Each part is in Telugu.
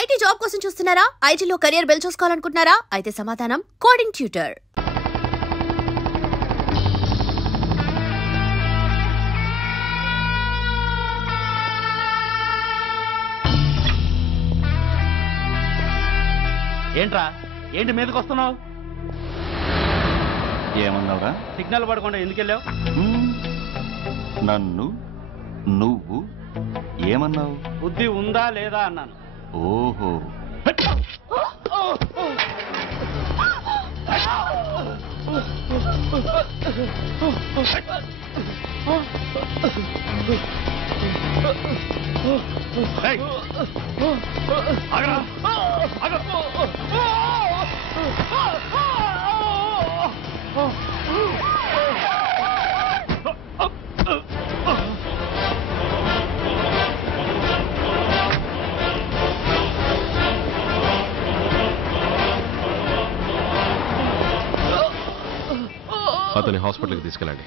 ఐటీ జాబ్ కోసం చూస్తున్నారా? ఐటీలో కెరియర్ బిల్డ్ చూసుకోవాలనుకుంటున్నారా? అయితే సమాధానం కోడింగ్ ట్యూటర్. ఏంట్రా ఏంటి మీదకి వస్తున్నావు? ఏమన్నావురా? సిగ్నల్ పడకుండా ఎందుకు వెళ్ళావు? నన్ను నువ్వు ఏమన్నావు? బుద్ధి ఉందా లేదా అన్నాను. ఓహో, అతని హాస్పిటల్కి తీసుకెళ్ళండి.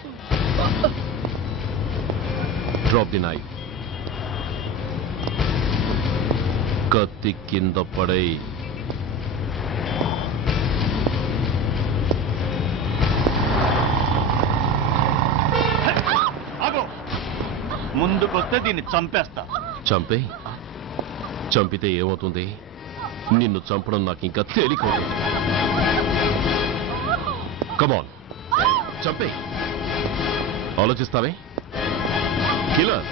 Drop the knife. కత్తి కింద పడై. ముందుకొస్తే దీన్ని చంపేస్తా. చంపే. చంపితే ఏమవుతుంది? నిన్ను చంపడం నాకు ఇంకా తేలికవుతుంది. కమాన్, చంపే. ఆలోచిస్తావే కిల్లర్?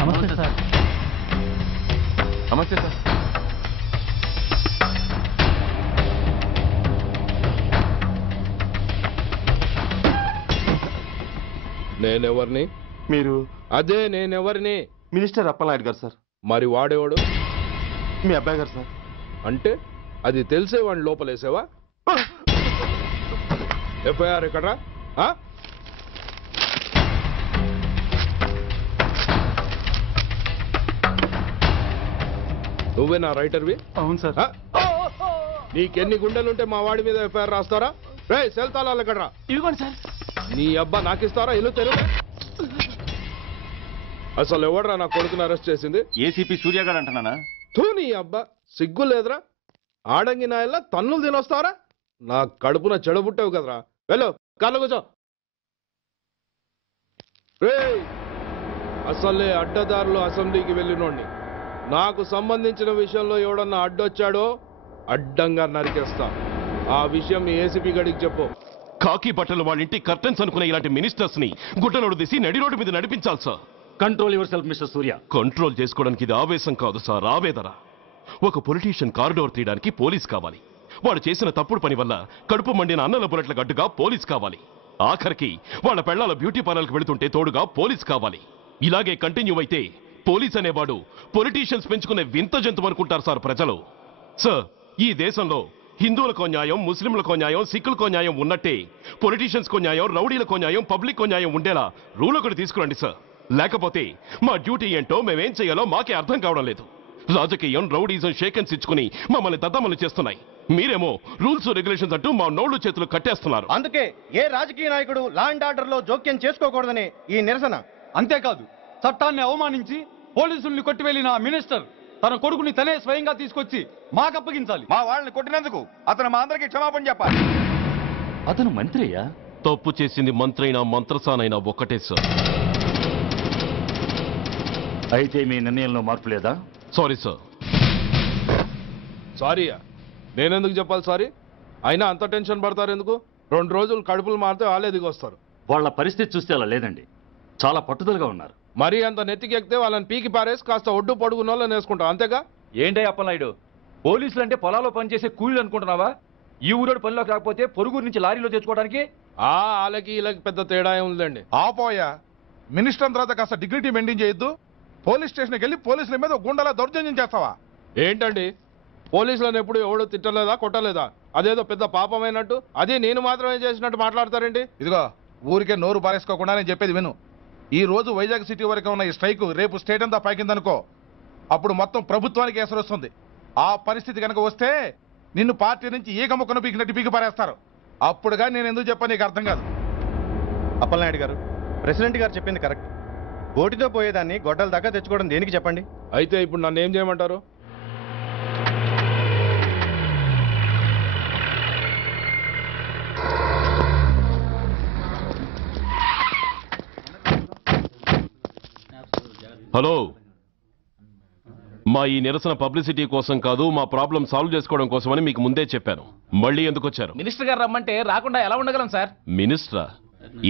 నమస్తే సార్. నమస్తే సార్. నేనెవరిని? మీరు అదే నేనెవరిని? మినిస్టర్ అప్పలనాయుడు గారు సార్. మరి వాడేవాడు? మీ అబ్బాయి గారు సార్. అంటే అది తెలిసే వాడిని లోపలేసావా? ఎఫ్ఐఆర్ ఎక్కడ్రా? నువ్వేనా రైటర్వి? అవును సార్. నీకెన్ని గుండెలుంటే మా వాడి మీద ఎఫ్ఐఆర్ రాస్తారా? రే సెల్ తాళాలు ఎక్కడ్రా? ఇదిగోండి సార్. నీ అబ్బా నాకిస్తారా? ఇల్లు తెరువు. అసలు ఎవడరా నా కొడుకుని అరెస్ట్ చేసింది? ఏసీపీ సూర్య గారు అంటున్నానా? తూ నీ అబ్బా సిగ్గు లేదురా? ఆడంగి నాయల్లా తన్నులు తినొస్తారా? నా కడుపున చెడబుట్టావు కదరా. వెళ్ళు కార్లో కూర్చో. రేయ్ అసలే అడ్డదారులు అసెంబ్లీకి వెళ్ళినోడిని. నాకు సంబంధించిన విషయంలో ఎవడన్నా అడ్డొచ్చాడో అడ్డంగా నరికేస్తా. ఆ విషయం మీ ఏసీపీ గడికి చెప్పు. కాకి బట్టలు వాళ్ళ ఇంటి కర్టెన్స్ అనుకునే ఇలాంటి మినిస్టర్స్ ని గుడ్డలోడు తీసి నడి రోడ్డు మీద నడిపించాలి sir. Control your self mister Surya. Control చేసుకోవడానికి ఇది ఆవేశం కాదు సార్, ఆవేదన. ఒక పొలిటీషియన్ కారిడోర్ తీయడానికి పోలీస్ కావాలి. వాడు చేసిన తప్పుడు పని వల్ల కడుపు మండిన అన్నల బుల్లెట్ల గడ్డుగా పోలీస్ కావాలి. ఆఖరికి వాళ్ళ పెళ్లాల బ్యూటీ పార్లర్కి వెళుతుంటే తోడుగా పోలీస్ కావాలి. ఇలాగే కంటిన్యూ అయితే పోలీస్ అనేవాడు పొలిటీషియన్స్ పెంచుకునే వింత జంతువు అనుకుంటారు సార్ ప్రజలు. సార్ ఈ దేశంలో హిందువులకో న్యాయం, ముస్లింలకో న్యాయం, సిక్కులకో న్యాయం ఉన్నట్టే పొలిటీషియన్స్కో న్యాయం, రౌడీలకో న్యాయం, పబ్లిక్కో న్యాయం ఉండేలా రూల్ ఒకటి తీసుకురండి సార్. లేకపోతే మా డ్యూటీ ఏంటో మేమేం చేయాలో మాకే అర్థం కావడం లేదు. రాజకీయం, రౌడీజం షేకెన్స్ ఇచ్చుకుని మమ్మల్ని దద్దమలు చేస్తున్నాయి. మీరేమో రూల్స్ రెగ్యులేషన్స్ అంటూ మా నోళ్లు చేతులు కట్టేస్తున్నారు. అందుకే ఏ రాజకీయ నాయకుడు లా అండ్ ఆర్డర్ లో జోక్యం చేసుకోకూడదని ఈ నిరసన. అంతేకాదు, చట్టాన్ని అవమానించి పోలీసుల్ని కొట్టివెళ్లిన ఆ మినిస్టర్ తన కొడుకుని తనే స్వయంగా తీసుకొచ్చి మాకు అప్పగించాలి. మా వాళ్ళని కొట్టినందుకు అతను మా అందరికి క్షమాపణ చెప్పాలి. అతను మంత్రియా? తప్పు చేసింది మంత్రైనా మంత్రసానైనా ఒక్కటే సార్. అయితే మీ నిర్ణయంలో మార్పు లేదా? Sorry sir. సారీయా? నేనెందుకు చెప్పాలి సారీ? అయినా అంత టెన్షన్ పడతారు ఎందుకు? 2 రోజులు కడుపులు మారితే వాళ్ళే దిగొస్తారు. వాళ్ళ పరిస్థితి చూస్తే అలా లేదండి, చాలా పట్టుదలగా ఉన్నారు. మరీ అంత నెత్తికెక్కితే వాళ్ళని పీకి పారేసి కాస్త ఒడ్డు పొడుగున్న వాళ్ళని వేసుకుంటాం అంతేగా? ఏంటే అప్పలనాయుడు, పోలీసులు అంటే పొలాల్లో పనిచేసే కూలీలు అనుకుంటున్నావా? ఈ ఊరోడు పనిలోకి రాకపోతే పొరుగురు నుంచి లారీలో తెచ్చుకోవడానికి వాళ్ళకి వీళ్ళకి పెద్ద తేడా ఉందండి. ఆపోయా మినిస్టర్ తర్వాత కాస్త డిగ్నిటీ మెయింటైన్ చేయొద్దు. పోలీస్ స్టేషన్కి వెళ్ళి పోలీసుల మీద గుండెలా దౌర్జన్యం చేస్తావా? ఏంటండి పోలీసులను ఎప్పుడు ఎవడు తిట్టలేదా, కొట్టలేదా? అదేదో పెద్ద పాపమైనట్టు అది నేను మాత్రమే చేసినట్టు మాట్లాడతారేంటి? ఇదిగో ఊరికే నోరు పారేసుకోకుండా నేను చెప్పేది విను. ఈ రోజు వైజాగ్ సిటీ వరకు ఉన్న ఈ స్ట్రైక్ రేపు స్టేట్ అంతా పైకిందనుకో, అప్పుడు మొత్తం ప్రభుత్వానికి ఎసరు వస్తుంది. ఆ పరిస్థితి కనుక వస్తే నిన్ను పార్టీ నుంచి ఈగ ముక్కను పీకినట్టు పీకి పారేస్తారు. అప్పుడుగా నేను ఎందుకు చెప్పాను నీకు అర్థం కాదు. అప్పలనాయుడు గారు, ప్రెసిడెంట్ గారు చెప్పింది కరెక్ట్. గోటితో పోయేదాన్ని గొడ్డల దాకా తెచ్చుకోవడం దేనికి చెప్పండి? అయితే ఇప్పుడు నన్ను ఏం చేయమంటారు? హలో, మా ఈ నిరసన పబ్లిసిటీ కోసం కాదు, మా ప్రాబ్లం సాల్వ్ చేసుకోవడం కోసమని మీకు ముందే చెప్పాను. మళ్ళీ ఎందుకు వచ్చారు? మినిస్టర్ గారు రమ్మంటే రాకుండా ఎలా ఉండగలం సార్? మినిస్టరా?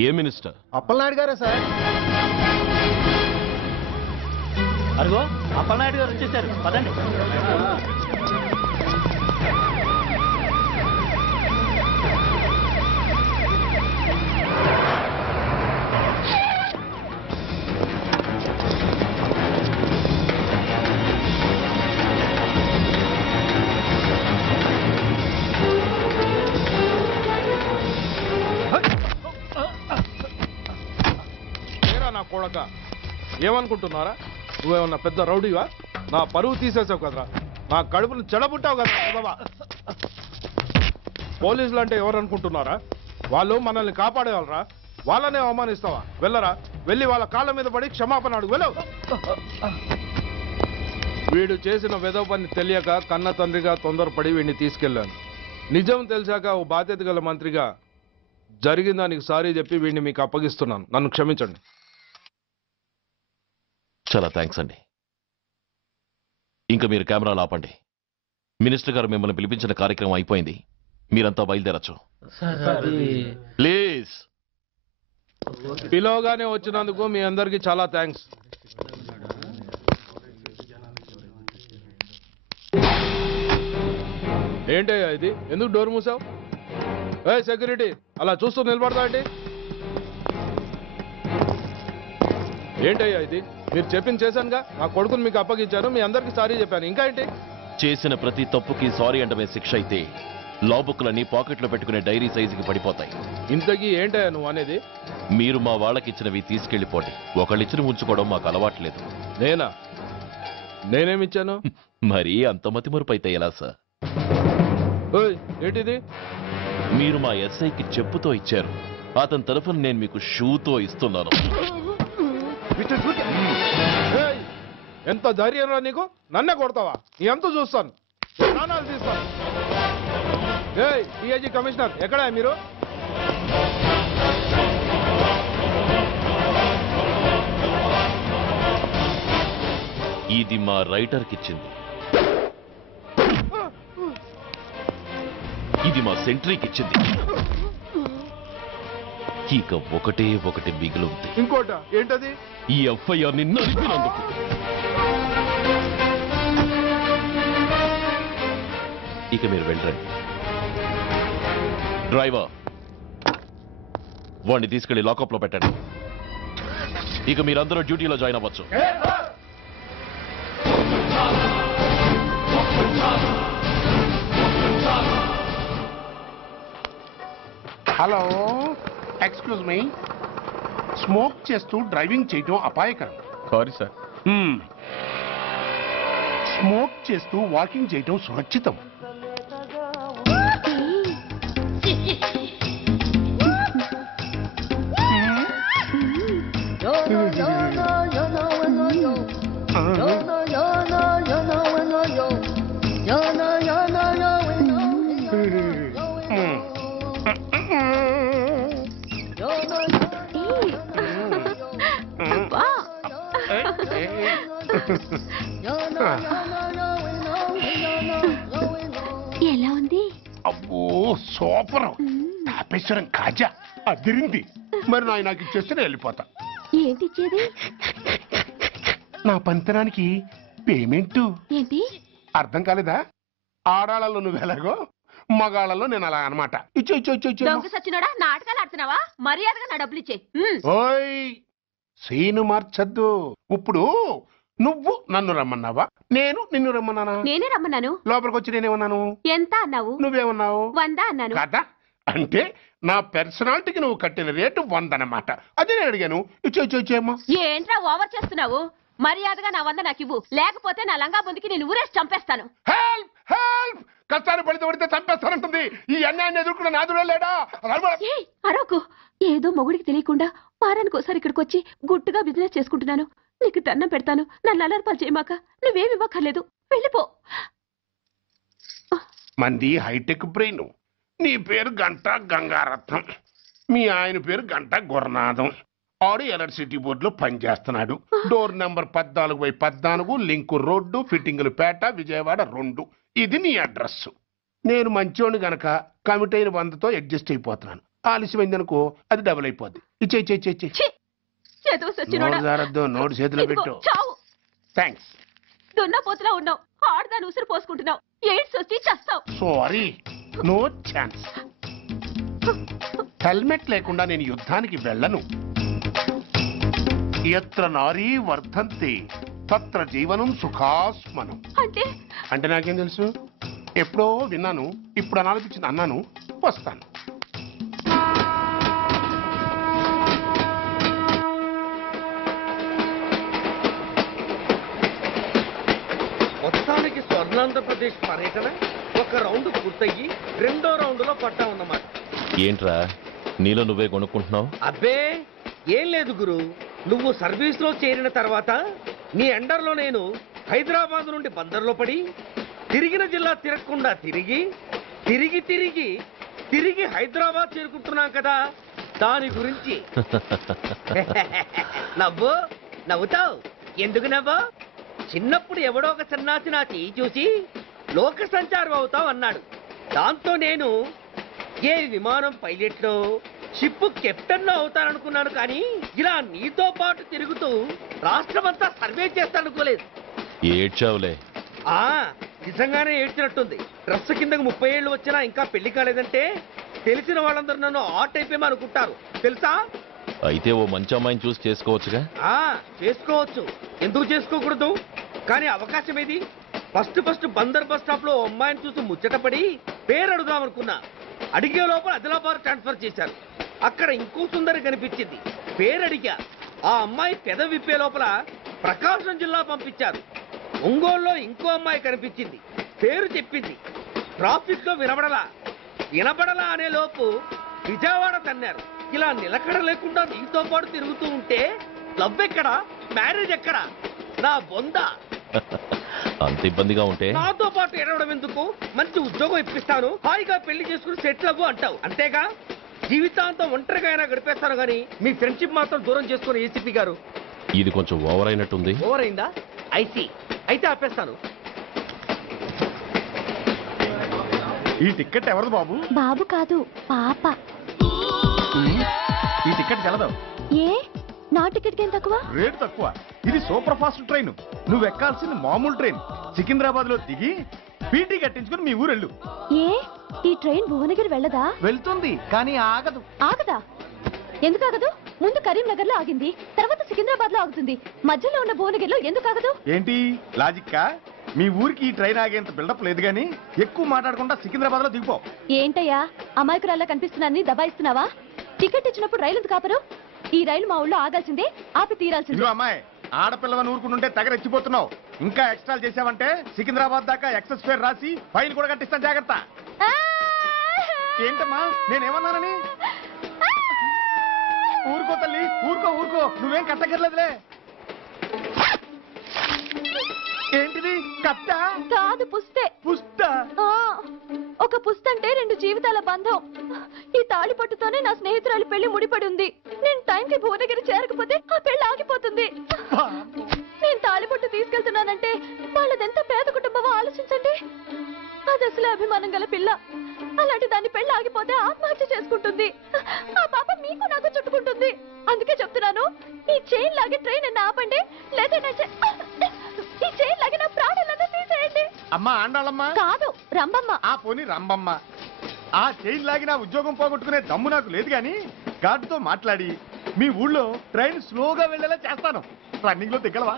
ఏ మినిస్టర్? అప్పలనాయుడు గారే సార్. అదిగో అప్పలనాయుడు గారు వచ్చేసారు, పదండి. నా కొడక ఏమనుకుంటున్నారా? నువ్వేమన్నా పెద్ద రౌడీవా? నా పరువు తీసేసావు కదరా, నా కడుపును చెడబుట్టావు కదా. పోలీసులు అంటే ఎవరు అనుకుంటున్నారా? వాళ్ళు మనల్ని కాపాడేవాళ్ళరా? వాళ్ళనే అవమానిస్తావా? వెళ్ళరా, వెళ్ళి వాళ్ళ కాళ్ళ మీద పడి క్షమాపణ అడుగు. వెళ్ళవు. వీడు చేసిన వెధవ పని తెలియక కన్న తండ్రిగా తొందరపడి వీడిని తీసుకెళ్లాను. నిజం తెలిసాక ఓ బాధ్యత గల మంత్రిగా జరిగిన దానికి సారీ చెప్పి వీడిని మీకు అప్పగిస్తున్నాను. నన్ను క్షమించండి. చాలా థ్యాంక్స్ అండి. ఇంకా మీరు కెమెరాలు ఆపండి. మినిస్టర్ గారు మిమ్మల్ని పిలిపించిన కార్యక్రమం అయిపోయింది, మీరంతా బయలుదేరచ్చు ప్లీజ్. పిలవగానే వచ్చినందుకు మీ అందరికీ చాలా థ్యాంక్స్. ఏంటయ్యా ఇది? ఎందుకు డోర్ మూసావు? ఏ సెక్యూరిటీ, అలా చూస్తూ నిలబడతా ఏంటి? ఏంటయ్యా ఇది? మీరు చెప్పింది చేశానుగా, నా కొడుకుని మీకు అప్పగించాను, మీ అందరికి సారీ చెప్పాను, ఇంకా ఏంటి? చేసిన ప్రతి తప్పుకి సారీ అంటమే శిక్ష అయితే లా బుక్లన్నీ పాకెట్లో పెట్టుకునే డైరీ సైజుకి పడిపోతాయి. ఇంతకీ ఏంటయ్యా నువ్వు అనేది? మీరు మా వాళ్ళకిచ్చినవి తీసుకెళ్లిపోండి. ఒకళ్ళిచ్చిన ఉంచుకోవడం మాకు అలవాట్లేదు. నేనా? నేనేమిచ్చాను? మరీ అంత మతిమరుపు అయితే ఎలా సార్? ఓయ్, ఏంటిది? మీరు మా ఎస్ఐకి చెప్పుతో ఇచ్చారు, అతని తరఫున నేను మీకు షూతో ఇస్తున్నాను. ఏయ్, ఎంత ధైర్యం రా నీకు? నన్నే కొడతావా? నీ ఎంత చూస్తాను, ప్రాణాలు తీస్తాను. ఏయ్ డిఐజీ కమిషనర్, ఎక్కడా మీరు? ఇది మా రైటర్కి ఇచ్చింది, ఇది మా సెంట్రీకి ఇచ్చింది. ఇక ఒకటి మిగిలింది. ఇంకోట ఏంటది? ఈ ఎఫ్ఐఆర్ ని నలిపినందుకు. ఇక మీరు వెళ్ళండి. డ్రైవర్, వాడిని తీసుకెళ్లి లాకప్ లో పెట్టండి. ఇక మీరందరూ డ్యూటీలో జాయిన్ అవ్వచ్చు. Hello, excuse me. స్మోక్ చేస్తూ డ్రైవింగ్ చేయటం అపాయకరం. Sorry sir. స్మోక్ చేస్తూ వాకింగ్ చేయటం సురక్షితం. ఎలా ఉంది? అబ్బో సూపర్. తాపేశ్వరం కాజా అదిరింది. మరి నాకు ఇచ్చేస్తే నేను వెళ్ళిపోతా. ఏంటి ఇచ్చేది? నా పంతనానికి పేమెంట్. ఏంటి అర్థం కాలేదా? ఆడాళ్ళలో నువ్వు ఎలాగో, మగాళ్ళలో నేను అలా అనమాట. ఇచ్చో ఇచ్చో ఇచ్చో ఇచ్చో. దొంగ సచ్చినోడా, నాటకాలు ఆడుతున్నావా? మర్యాదగా నా డబ్బులు ఇచ్చే. ఓయ్, సీను మార్చద్దు. ఇప్పుడు నువ్వు నన్ను రమ్మన్నావా, నేను నిన్ను రమ్మన్నానా? నేనే రమ్మన్నాను. లోపలికి వచ్చి నేనేమన్నాను? ఎంత అన్నావు? నువ్వేమన్నావు? 100 అన్నాను. కదా, అంటే నా పర్సనాలిటీకి నువ్వు కట్టిన రేటు 100 అన్నమాట. అదే నేను అడిగాను. ఇచ్చో ఇచ్చో ఇచ్చేమ్మా. ఏంట్రా ఓవర్ చేస్తున్నావు? మర్యాదగా నా 100 నాకు ఇవ్వు, లేకపోతే నా లంగా బొందికి నేను ఊరేసి చంపేస్తాను. Help help. కష్టాన్ని పడితే చంపేస్తానంటుంది. ఈ అన్యాయాన్ని ఎదుర్కొన్న నాదుడే లేడా? అరవకు. ఏదో మొగుడికి తెలియకుండా వారానికి ఒకసారి ఇక్కడికి వచ్చి గుట్టుగా బిజినెస్ చేసుకుంటున్నాను. నీకు దండం పెడతాను, నన్ను అలర్పాలు చేయమాక. నువ్వేమి ఇవ్వక్కర్లేదు, వెళ్ళిపో. మంది హైటెక్ బ్రెయిన్. నీ పేరు గంట గంగారత్నం, మీ ఆయన పేరు గంట గురనాథం. ఆడు ఎలక్ట్రిసిటీ బోర్డులో పనిచేస్తున్నాడు. డోర్ నెంబర్ 14/14, లింకు రోడ్డు, ఫిట్టింగులు పేట, విజయవాడ 2. ఇది నీ అడ్రస్. నేను మంచోని గనక కమిట్ అయిన 100తో అడ్జస్ట్ అయిపోతున్నాను. ఆలస్యమైందనుకో అది డబుల్ అయిపోద్ది. ఇచ్చే నోటు చేతిలో పెట్టు. థ్యాంక్స్. దున్నపోతులా ఉన్నావు, ఆడదాని ఉసురు పోసుకుంటున్నావు. ఎయిడ్స్ వచ్చి చస్తావు. Sorry, no chance. హెల్మెట్ లేకుండా నేను యుద్ధానికి వెళ్ళను. ఎత్ర నారీ వర్ధంతి తత్ర జీవనం సుఖాస్మనం. అంటే నాకేం తెలుసు? ఎప్పుడో విన్నాను, ఇప్పుడు అనాలనిపించింది అన్నాను. వస్తాను. మొత్తానికి స్వర్ణాంధ్రప్రదేశ్ పర్యటన ఒక రౌండ్ పూర్తయ్యి 2వ రౌండ్లో పడ్డామన్నమాట. ఏంట్రా నీలో నువ్వే కొనుక్కుంటున్నావు? అబ్బే ఏం లేదు గురు. నువ్వు సర్వీస్ లో చేరిన తర్వాత నీ అండర్లో నేను హైదరాబాద్ నుండి బందర్లో పడి తిరిగిన జిల్లా తిరగకుండా తిరిగి తిరిగి తిరిగి తిరిగి హైదరాబాద్ చేరుకుంటున్నాం కదా, దాని గురించి. నవ్వుతావు ఎందుకు నవ్వు? చిన్నప్పుడు ఎవడో ఒక సన్నాసి నా చెయ్యి చూసి లోక సంచారం అవుతావు అన్నాడు. దాంతో నేను ఏ విమానం పైలట్లో షిప్ కెప్టెన్ అవుతాననుకున్నాను. కానీ ఇలా నీతో పాటు తిరుగుతూ రాష్ట్రమంతా సర్వే చేస్తాననుకోలేదు. ఏడ్చావులే. నిజంగానే ఏడ్చినట్టుంది. డ్రెస్ కిందకు 30 ఏళ్ళు వచ్చినా ఇంకా పెళ్లి కాలేదంటే తెలిసిన వాళ్ళందరూ నన్ను ఆట్ అయిపోయి అనుకుంటారు తెలుసా. అయితే ఓ మంచి అమ్మాయిని చూసి చేసుకోవచ్చుగా. చేసుకోవచ్చు, ఎందుకు చేసుకోకూడదు? కానీ అవకాశం ఏది? ఫస్ట్ బందర్ బస్ స్టాప్ లో అమ్మాయిని చూసి ముచ్చటపడి పేరు అడుగుదాం అనుకున్నా. అడిగే లోపల ఆదిలాబాద్ ట్రాన్స్ఫర్ చేశారు. అక్కడ ఇంకో సుందరి కనిపించింది, పేరు అడిగా. ఆ అమ్మాయి పెద విప్పే లోపల ప్రకాశం జిల్లా పంపించారు. ఒంగోలులో ఇంకో అమ్మాయి కనిపించింది, పేరు చెప్పింది. ట్రాఫిక్ లో వినబడలా అనే లోపు విజయవాడ తన్నారు. ఇలా నిలకడ లేకుండా నీతో పాటు తిరుగుతూ ఉంటే లవ్ ఎక్కడా, మ్యారేజ్ ఎక్కడా? నా బొంద. అంత ఇబ్బందిగా ఉంటే నాతో పాటు ఎడవడం ఎందుకు? మంచి ఉద్యోగం ఇప్పిస్తాను, హాయిగా పెళ్లి చేసుకుని సెటిల్ అవ్వు అంటావు అంతేగా. జీవితాంతం ఒంటరిగా అయినా గడిపేస్తాను గానీ మీ ఫ్రెండ్షిప్ మాత్రం దూరం చేసుకుని ఏసీపీ గారు. ఇది కొంచెం ఓవర్ అయినట్టుంది. ఓవర్ అయిందా? ఐసీ అయితే ఆపేస్తాను. ఈ టికెట్ ఎవరిది బాబు? బాబు కాదు, పాప. ఈ టికెట్ కలదు. ఏ నా టికెట్ ఏం తక్కువ? రేటు తక్కువ. ఇది సూపర్ ఫాస్ట్ ట్రైన్. నువ్వు ఎక్కాల్సింది మామూలు ట్రైన్. సికింద్రాబాద్ లో దిగి పీటీ కట్టించుకుని మీ ఊరెళ్ళు. ఏ ఈ ట్రైన్ భువనగిరి వెళ్ళదా? వెళ్తుంది కానీ ఆగదు. ఆగదా? ఎందుకు ఆగదు? ముందు కరీంనగర్ లో ఆగింది, తర్వాత సికింద్రాబాద్ లో ఆగుతుంది. మధ్యలో ఉన్న భువనగిరిలో ఎందుకు ఆగదు? ఏంటి లాజిక్కా? మీ ఊరికి ఈ ట్రైన్ ఆగేంత బిల్డప్ లేదు గానీ ఎక్కువ మాట్లాడకుండా సికింద్రాబాద్ లో దిగిపో. ఏంటయ్యా అమాయకురాల్లా కనిపిస్తున్నానని దబాయిస్తున్నావా? టికెట్ ఇచ్చినప్పుడు రైలు ఎందుకు ఆపరు? ఈ రైలు మా ఊళ్ళో ఆగాల్సిందే, ఆపి తీరాల్సిందే. ఇదిగో అమ్మాయి, ఆడపిల్లవని ఊరుకుంటుంటే తెగరెచ్చిపోతున్నావు. ఇంకా ఎక్స్ట్రాలు చేసావంటే సికింద్రాబాద్ దాకా ఎక్సెస్ ఫేర్ రాసి ఫైన్ కూడా కట్టిస్తాను, జాగ్రత్త. ఏంటమ్మా నేనేమన్నానని? ఊరుకో తల్లి, ఊరుకో, నువ్వేం కట్టగర్లేదులే. ఏంటిది? కట్ట కాదు, పుస్తే. పుస్తా? ఒక పుస్తంటే 2 జీవితాల బంధం. ఈ తాళి పట్టుతోనే నా స్నేహితురాలి పెళ్లి ముడిపడి ఉంది. నేను టైంకి భువనగిరి చేరకపోతే ఆ పెళ్లి ఆగిపోతుంది. నేను తాళిపట్టు తీసుకెళ్తున్నానంటే వాళ్ళదెంత పేద కుటుంబమో ఆలోచించండి. అది అసలు అభిమానం గల పిల్ల. అలాంటి దాన్ని పెళ్లి ఆగిపోతే ఆత్మహత్య చేసుకుంటుంది. ఆ పాప మీకు నాకు చుట్టుకుంటుంది. అందుకే చెప్తున్నాను, ఈ చైన్ లాగే ట్రైన్ ఆపండి, లేదా ఈ చైన్ లాగే నా ప్రాణాలను తీసేయండి. అమ్మా ఆండాళ్ళమ్మ కాదు, రంబమ్మ. ఆ పోని రంబమ్మ. ఆ చైన్ లాగి నా ఉద్యోగం పోగొట్టుకునే దమ్ము నాకు లేదు గాని గార్డుతో మాట్లాడి మీ ఊళ్ళో ట్రైన్ స్లోగా వెళ్ళేలా చేస్తాను. రన్నింగ్ లో దిగలవా?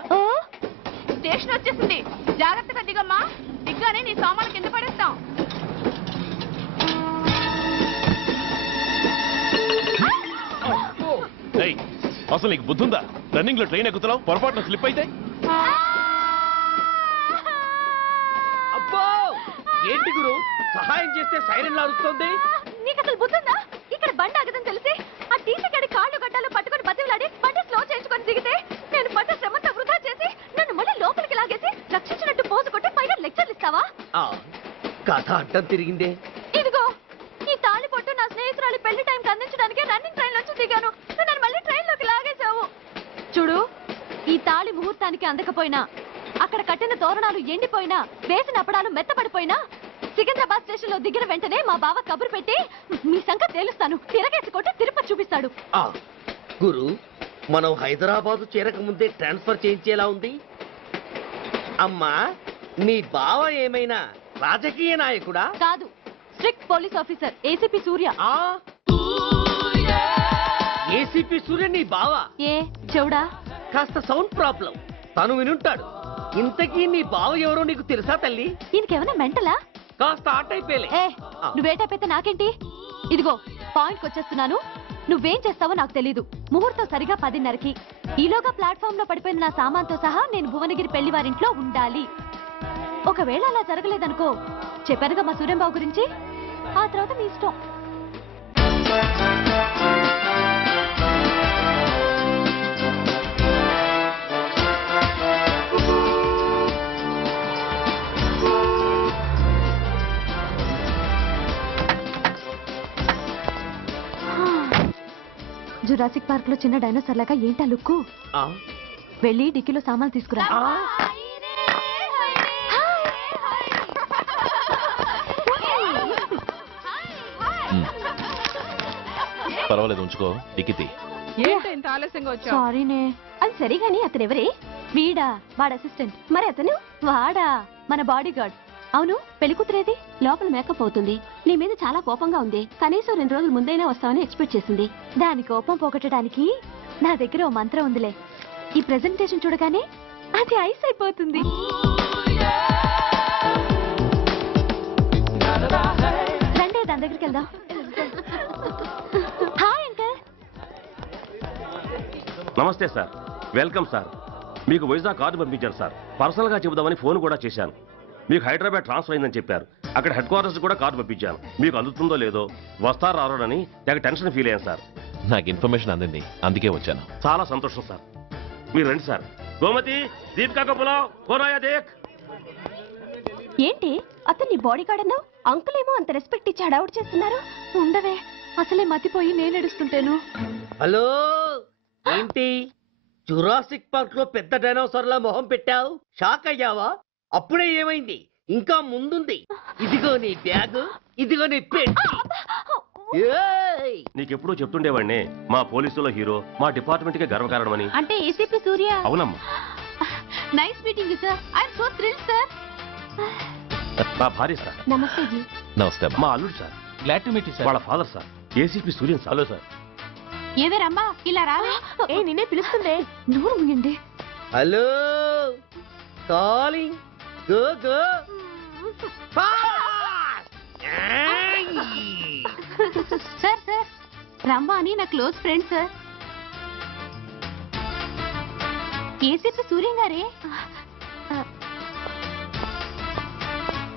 స్టేషన్ వచ్చేసింది, జాగ్రత్తగా దిగమ్మా. దిగ్గానే నీ సామాన్లు కింద పడేస్తాం. అసలు నీకు బుద్ధుందా? రన్నింగ్ లో ట్రైన్ ఎక్కుతున్నావు, పొరపాటున స్లిప్ అయితే? అబ్బో ఏంటి గురు, సహాయం చేస్తే సైరన్ లాడుతుంది. నీకు అసలు బుద్ధుందా? ఇక్కడ బండి ఆగదని తెలిసి ఆ టీసీ గడి కాళ్ళు గడ్డాలు పట్టుకొని బతిలాడి బండి స్లో చేయించుకొని దిగితే నేను పడ్డ శ్రమంతా వృధా చేసి నన్ను మళ్ళీ లోపలికి లాగేసి రక్షించినట్టు పోజు కొట్టి పైగా లెక్చర్లు ఇస్తావా? కథ అడ్డం తిరిగిందే. ఇదిగో ఈ తాళి పొట్టు నా స్నేహితురాలి పెళ్లి టైంకి అందించడానికి రన్నింగ్ ట్రైన్ నుంచి దిగాను. నన్ను మళ్ళీ ట్రైన్ లోకి లాగేశావు. చూడు, ఈ తాళి ముహూర్తానికి అందకపోయినా, అక్కడ కట్టిన తోరణాలు ఎండిపోయినా, వేసిన అప్పడాలు మెత్తపడిపోయినా, సికింద్రాబాద్ స్టేషన్ లో దిగిన వెంటనే మా బావ కబురు పెట్టి మీ సంగతి తేలుస్తాను, తిరగేసి కొట్టి తిరుపతి చూపిస్తాడు. గురు, మనం హైదరాబాద్ చేరక ముందే ట్రాన్స్ఫర్ చేయించేలా ఉంది. అమ్మా, నీ బావ ఏమైనా రాజకీయ నాయకుడా? కాదు, స్ట్రిక్ట్ పోలీస్ ఆఫీసర్, ఏసీపీ సూర్య. ఏసీపీ సూర్య నీ బావ? ఏ చెవుడా? కాస్త సౌండ్ ప్రాబ్లం, తను వినుంటాడు. ఇంతకీ నీ బావ ఎవరో నీకు తెలుసా తల్లి? ఈయనకేమైనా మెంటలా? కాస్త ఆటైపోయలే. నువ్వేటైపోతే నాకేంటి? ఇదిగో పాయింట్కి వచ్చేస్తున్నాను. నువ్వేం చేస్తావో నాకు తెలీదు. ముహూర్తం సరిగా 10:30కి. ఈలోగా ప్లాట్ఫామ్ లో పడిపోయిన నా సామాన్తో సహా నేను భువనగిరి పెళ్లి వారింట్లో ఉండాలి. ఒకవేళ అలా జరగలేదనుకో, చెప్పానుగా మా సూర్యంబాబు గురించి, ఆ తర్వాత మీ ఇష్టం. జురాసిక్ పార్క్ లో చిన్న డైనోసార్ లాగా ఏంటా లుక్కు? వెళ్ళి డిక్కీలో సామాన్లు తీసుకురా. పర్వాలేదు, ఉంచుకో. డిక్కితి. సారీనే. అది సరిగాని అతను ఎవరే? వీడా, వాడు అసిస్టెంట్. మరి అతను? వాడా, మన బాడీ గార్డ్. అవును పెళ్లి కూతురేది? లోపల మేకప్ అవుతుంది. నీ మీద చాలా కోపంగా ఉంది. కనీసం 2 రోజుల ముందైనా వస్తామని ఎక్స్పెక్ట్ చేసింది. దాని కోపం పోగొట్టడానికి నా దగ్గర ఓ మంత్రం ఉందిలే. ఈ ప్రెజెంటేషన్ చూడగానే అది ఐస్ అయిపోతుంది. రండి దాని దగ్గరికి వెళ్దాం. Hi uncle. నమస్తే సార్, వెల్కమ్ సార్. మీకు వైజాగ్ కార్డు పంపించారు సార్. పర్సనల్గా చెబుదామని ఫోన్ కూడా చేశాను. మీకు హైదరాబాద్ ట్రాన్స్ఫర్ అయిందని చెప్పారు. అక్కడ హెడ్ క్వార్టర్స్ కూడా కార్డు పంపించాను. మీకు అందుతుందో లేదో, వస్తారో రారోనని తెగ టెన్షన్ ఫీల్ అయ్యాను సార్. నాకు ఇన్ఫర్మేషన్ అందింది, అందుకే వచ్చాను. చాలా సంతోషం సార్. మీరు రండి సార్. గోమతి, దీపికా కపులావ్, కోరాయా దేక్. ఏంటి అతన్ని బాడీ గార్డ్ అన్నావు? అంకుల్ ఏమో అంత రెస్పెక్ట్ ఇచ్చి హడావుడు చేస్తున్నారు. ఉండవే, అసలే మతిపోయి నేను ఎడుస్తుంటాను. హలో, ఏంటి జురాసిక్ పార్క్ లో పెద్ద డైనోసార్ల మొహం పెట్టావు? షాక్ అయ్యావా? అప్పుడే ఏమైంది? ఇంకా ముందుంది. ఇదిగో నీ బ్యాగ్, ఇదిగో నీ పెట్టి. నీకెప్పుడూ చెప్తుండేవాడిని, మా పోలీసులో హీరో, మా డిపార్ట్మెంట్ కే గర్వకారణమని. అంటే ఏసీపీ సూర్య. అవునమ్మా. Nice meeting sir. I am so thrilled sir. మా భార్య సార్. నమస్తే జీ. నమస్తే. మా అల్లుడు sir. Glad to meet you sir. వాళ్ళ father sir, ACP Suryan sir. Hello sir. ఏవేరమ్మా ఇలా రావే? ఏ నిన్నే పిలుస్తుందే. నూరు ముయండి. Hello, calling. Go go. Sir sir, రమ్మ అని నా close friend sir. ACP Suryam గారే.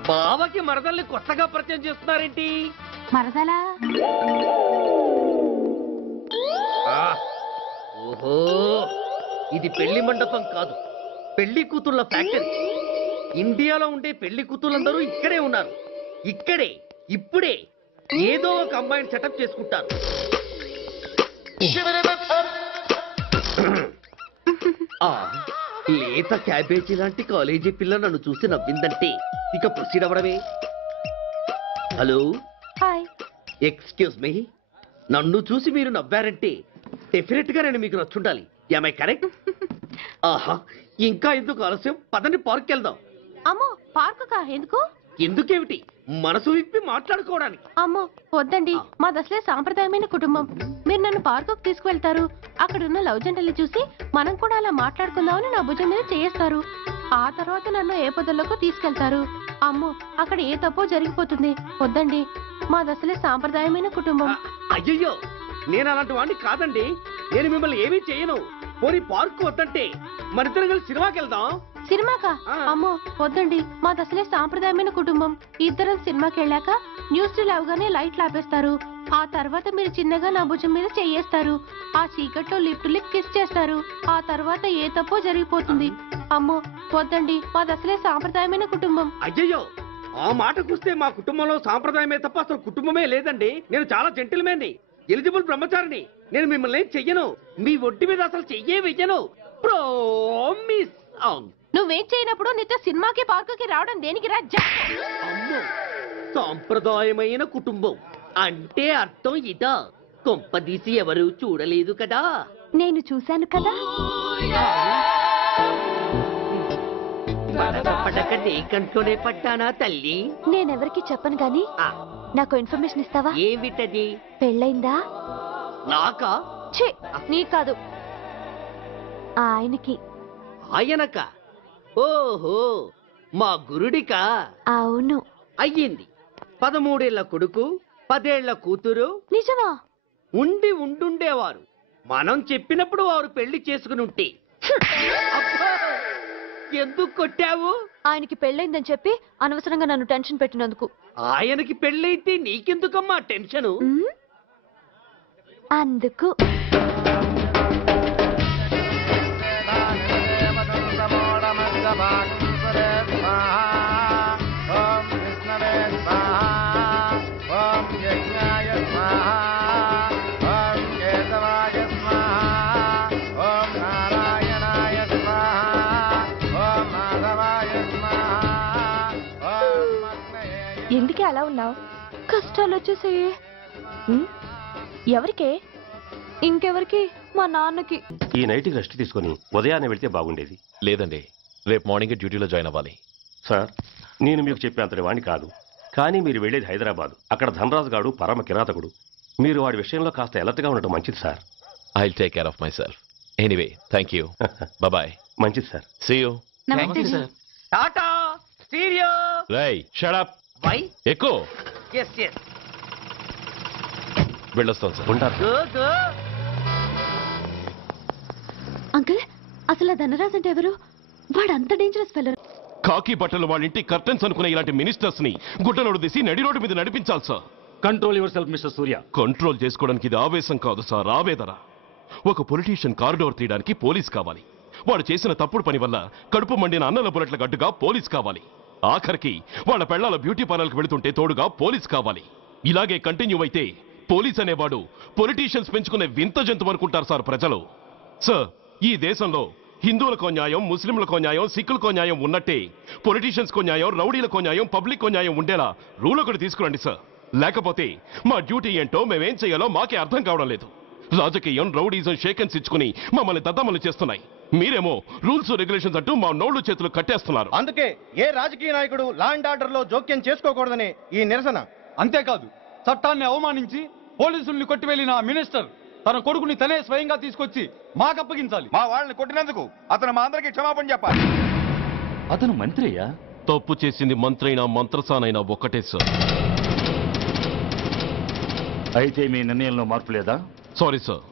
బావకి మరదల్ని కొత్తగా పరిచయం చేస్తున్నారేంటి? మరదలా? ఓహో, ఇది పెళ్లి మండపం కాదు, పెళ్లి కూతుళ్ళ ఫ్యాక్టరీ. ఇండియాలో ఉండే పెళ్లి కూతుళ్ళందరూ ఇక్కడే ఉన్నారు. ఇక్కడే ఇప్పుడే ఏదో ఒక అమ్మాయిని సెటప్ చేసుకుంటారు. లేత క్యాబేజీ లాంటి కాలేజీ పిల్ల నన్ను చూసి నవ్విందంటే ఇక ప్రొసీడ్ అవ్వడమే. Hello, hi. ఎక్స్క్యూజ్ మీ, నన్ను చూసి మీరు నవ్వారంటే డెఫినెట్ గా నేను మీకు నచ్చుండాలి. Am I correct? ఆహా, ఇంకా ఎందుకు ఆలస్యం? పదండి పార్క్ వెళ్దాం. అమ్మో పార్కు కా? ఎందుకు? ఎందుకేమిటి, మనసు విప్పి మాట్లాడుకోవడానికి. అమ్మో వద్దండి, మాది అసలే సాంప్రదాయమైన కుటుంబం. మీరు నన్ను పార్కుకు తీసుకువెళ్తారు, అక్కడున్న లవ్ జంటలు చూసి మనం కూడా అలా మాట్లాడుకుందామని నా భుజం మీద చేస్తారు. ఆ తర్వాత నన్ను ఏ పొదల్లోకి తీసుకెళ్తారు. అమ్మో అక్కడ ఏ తప్పో జరిగిపోతుంది. వద్దండి, మాది అసలే సాంప్రదాయమైన కుటుంబం. అయ్యయ్యో, నేను అలాంటి వాడిని కాదండి. నేను మిమ్మల్ని ఏమీ చేయను. పోనీ పార్క్ వద్దంటే మరిద్దరం కలిసి సినిమాకి వెళ్దాం. సినిమాకా? అమ్మో వద్దండి, మాది అసలే సాంప్రదాయమైన కుటుంబం. ఇద్దరం సినిమాకి వెళ్ళాక న్యూస్ అవగానే లైట్లు ఆపేస్తారు. ఆ తర్వాత మీరు చిన్నగా నా భుజం మీద చెయ్యేస్తారు. ఆ చీకట్లో లిప్ టు లిప్ కిస్ చేస్తారు. ఆ తర్వాత ఏ తప్పో జరిగిపోతుంది. అమ్మో వద్దండి, మాది అసలే సాంప్రదాయమైన కుటుంబం. అయ్యయ్యో, ఆ మాటకొస్తే మా కుటుంబంలో సాంప్రదాయమే తప్ప అసలు కుటుంబమే లేదండి. నేను చాలా జెంటిల్మెన్ని, ఎలిజిబుల్ బ్రహ్మచారిని. నేను మిమ్మల్ని ఏం చెయ్యను. మీ ఒంటి మీద అసలు చెయ్యే వెయ్యను. ప్రామిస్. నువ్వేం చేయనప్పుడు నీతో సినిమాకి పార్కుకి రావడం దేనికి రా? అమ్మో, సాంప్రదాయమైన కుటుంబం అంటే అర్థం ఇదా? కొంపదీసి ఎవరు చూడలేదు కదా? నేను చూశాను కదా. పడక నీ కంట్లోనే పడ్డానా తల్లి? నేనెవరికి చెప్పను గాని నాకు ఇన్ఫర్మేషన్ ఇస్తావా? ఏమిటది? పెళ్ళైందా? నాకా? ఛీ, నీ కాదు, ఆయనకి. ఆయనక? ఓహో, మా గురుడికా? అవును. అయ్యింది. 13 ఏళ్ల కొడుకు, 10 ఏళ్ల కూతురు. నిజమా? ఉండి ఉండుండేవారు. మనం చెప్పినప్పుడు వారు పెళ్లి చేసుకుని ఉంటే. అబ్బా, ఎందుకు కొట్టావు? ఆయనకి పెళ్ళైందని చెప్పి అనవసరంగా నన్ను టెన్షన్ పెట్టినందుకు. ఆయనకి పెళ్ళైతే నీకెందుకమ్మా టెన్షను? అందుకు. ఎందుకే అలా ఉన్నావు? కష్టాలు వచ్చేసాయి. ఎవరికే? ఇంకెవరికి? మా నాన్నకి. ఈ నైట్ రెస్ట్ తీసుకొని ఉదయాన్నే వెళ్తే బాగుండేది. లేదండి, రేపు మార్నింగ్ డ్యూటీలో జాయిన్ అవ్వాలి. సార్, నేను మీకు చెప్పేంతటి వాణ్ణి కాదు, కానీ మీరు వెళ్ళేది హైదరాబాద్. అక్కడ ధనరాజు గాడు పరమ కిరాతకుడు. మీరు వాడి విషయంలో కాస్త ఎలర్ట్గా ఉండటం మంచిది sir. I take care of myself. Anyway thank you. Bye. మంచిది సార్. See you. నమస్తే సార్. టాటా స్టీరియో. రేయ్ షట్ అప్. వై? ఎక్కు. Yes yes. వెళ్ళొస్తాను సార్. ఉంటారు. Go go. అంకుల్, అసలు ఆ ధనరాజ్ అంటే ఎవరు? వాడు అంత డేంజరస్ ఫెల్లర్. కాకి బట్టలు వాళ్ళ ఇంటి కర్టెన్స్ అనుకునే ఇలాంటి మినిస్టర్స్ ని గుడ్డలోడు తీసి నడి రోడ్డు మీద నడిపించాలి sir. Control your self mister Surya. Control చేసుకోవడానికి ఇది ఆవేశం కాదు సార్, ఆవేదన. ఒక పొలిటీషియన్ కారిడోర్ తీయడానికి పోలీస్ కావాలి. వాడు చేసిన తప్పుడు పని వల్ల కడుపు మండిన అన్నల బుల్లెట్ల గడ్డుగా పోలీస్ కావాలి. ఆఖరికి వాళ్ళ పెళ్లాల బ్యూటీ పార్లర్కి వెళుతుంటే తోడుగా పోలీస్ కావాలి. ఇలాగే కంటిన్యూ అయితే పోలీస్ అనేవాడు పొలిటీషియన్స్ పెంచుకునే వింత జంతువు అనుకుంటారు సార్ ప్రజలు. సార్, ఈ దేశంలో హిందువులకో న్యాయం, ముస్లింలకో న్యాయం, సిక్కులకో న్యాయం ఉన్నట్టే పొలిటీషియన్స్కో న్యాయం, రౌడీలకో న్యాయం, పబ్లిక్కో న్యాయం ఉండేలా రూల్ ఒకటి తీసుకురండి సార్. లేకపోతే మా డ్యూటీ ఏంటో మేమేం చేయాలో మాకే అర్థం కావడం లేదు. రాజకీయం, రౌడీజం షేకెన్స్ ఇచ్చుకుని మమ్మల్ని దద్దమలు చేస్తున్నాయి. మీరేమో రూల్స్ రెగ్యులేషన్స్ అంటూ మా నోళ్లు చేతులు కట్టేస్తున్నారు. అందుకే ఏ రాజకీయ నాయకుడు లా అండ్ ఆర్డర్ లో జోక్యం చేసుకోకూడదని ఈ నిరసన. అంతేకాదు, చట్టాన్ని అవమానించి పోలీసుల్ని కొట్టివెళ్లిన ఆ మినిస్టర్ తన కొడుకుని తనే స్వయంగా తీసుకొచ్చి మాకు అప్పగించాలి. మా వాళ్ళని కొట్టినందుకు అతను మా అందరికీ క్షమాపణ చెప్పాలి. అతను మంత్రి అయ్యా. తప్పు చేసింది మంత్రైనా మంత్రసానైనా ఒక్కటే సార్. అయితే మీ నిర్ణయంలో మార్పు లేదా? Sorry sir,